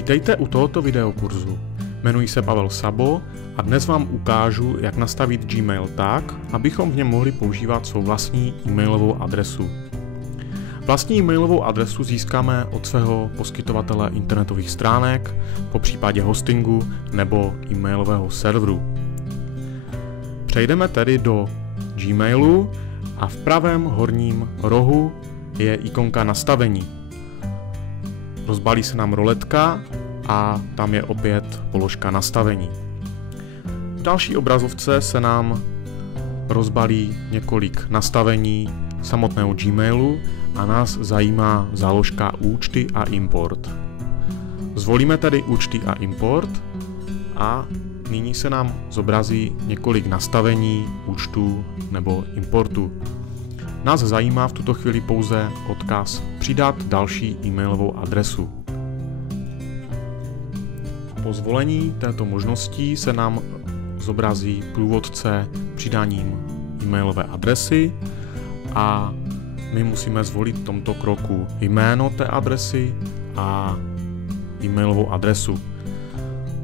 Vítejte u tohoto videokurzu. Jmenuji se Pavel Sabo a dnes vám ukážu, jak nastavit Gmail tak, abychom v něm mohli používat svou vlastní e-mailovou adresu. Vlastní e-mailovou adresu získáme od svého poskytovatele internetových stránek, popřípadě hostingu nebo e-mailového serveru. Přejdeme tedy do Gmailu a v pravém horním rohu je ikonka nastavení. Rozbalí se nám roletka a tam je opět položka nastavení. V další obrazovce se nám rozbalí několik nastavení samotného Gmailu a nás zajímá záložka účty a import. Zvolíme tedy účty a import a nyní se nám zobrazí několik nastavení účtu nebo importu. Nás zajímá v tuto chvíli pouze odkaz přidat další e-mailovou adresu. Po zvolení této možnosti se nám zobrazí průvodce přidáním e-mailové adresy a my musíme zvolit v tomto kroku jméno té adresy a e-mailovou adresu.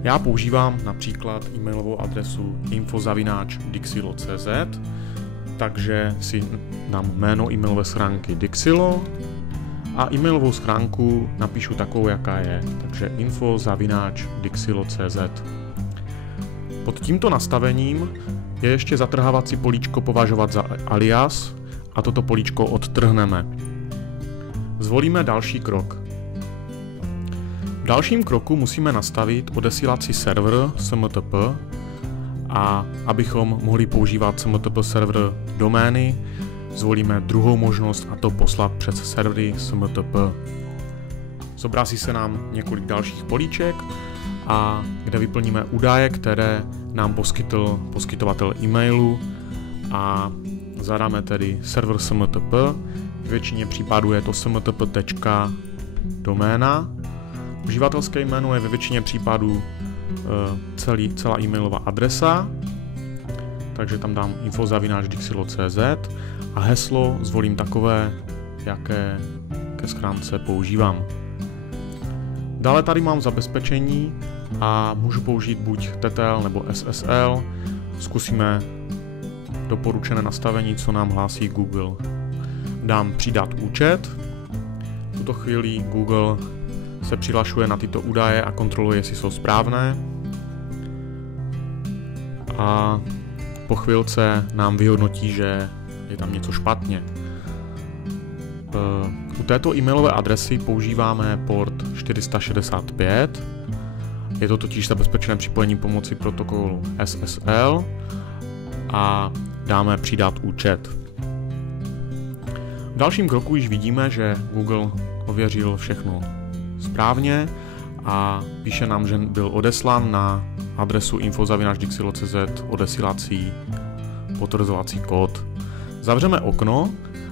Já používám například e-mailovou adresu info@dixilo.cz, takže si dám jméno e-mailové schránky Dixilo a e-mailovou schránku napíšu takovou, jaká je, takže info@dixilo.cz. Pod tímto nastavením je ještě zatrhávací políčko považovat za alias a toto políčko odtrhneme. Zvolíme další krok. V dalším kroku musíme nastavit odesílací server SMTP a abychom mohli používat SMTP server domény, zvolíme druhou možnost a to poslat přes servery SMTP. Zobrazí se nám několik dalších políček, a kde vyplníme údaje, které nám poskytl poskytovatel e-mailu a zadáme tedy server SMTP. V většině případů je to smtp.doména. Uživatelské jméno je ve většině případů celá e-mailová adresa, takže tam dám info@dixilo.cz a heslo zvolím takové, jaké ke schránce používám. Dále tady mám zabezpečení a můžu použít buď TTL nebo SSL. Zkusíme doporučené nastavení, co nám hlásí Google. Dám přidat účet. V tuto chvíli Google se přihlašuje na tyto údaje a kontroluje, jestli jsou správné. A po chvilce nám vyhodnotí, že je tam něco špatně. U této e-mailové adresy používáme port 465. Je to totiž zabezpečené připojení pomocí protokolu SSL a dáme přidat účet. V dalším kroku již vidíme, že Google ověřil všechno správně a píše nám, že byl odeslán na adresu info@dixilo.cz odesílací potvrzovací kód. Zavřeme okno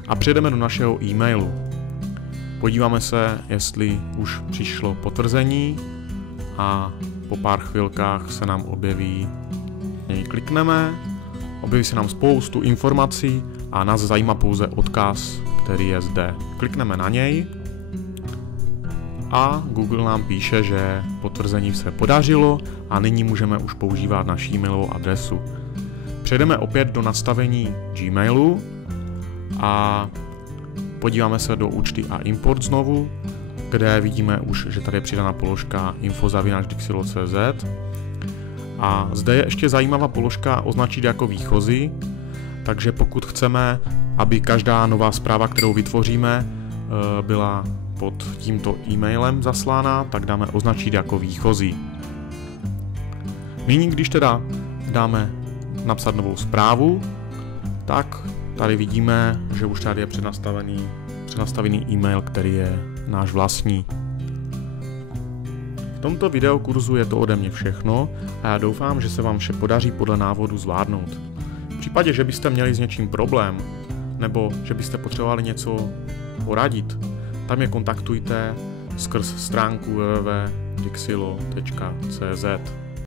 a přejdeme do našeho e-mailu. Podíváme se, jestli už přišlo potvrzení a po pár chvilkách se nám objeví, něj klikneme, objeví se nám spoustu informací a nás zajímá pouze odkaz, který je zde. Klikneme na něj a Google nám píše, že potvrzení se podařilo a nyní můžeme už používat naši e-mailovou adresu. Přejdeme opět do nastavení Gmailu a podíváme se do účty a import znovu, kde vidíme už, že tady je přidaná položka info@dixilo.cz a zde je ještě zajímavá položka označit jako výchozí, takže pokud chceme, aby každá nová zpráva, kterou vytvoříme, byla pod tímto e-mailem zaslána, tak dáme označit jako výchozí. Nyní, když teda dáme napsat novou zprávu, tak tady vidíme, že už tady je přednastavený e-mail, který je náš vlastní. V tomto videokurzu je to ode mě všechno a já doufám, že se vám vše podaří podle návodu zvládnout. V případě, že byste měli s něčím problém nebo že byste potřebovali něco poradit, tam je kontaktujte skrz stránku www.dixilo.cz.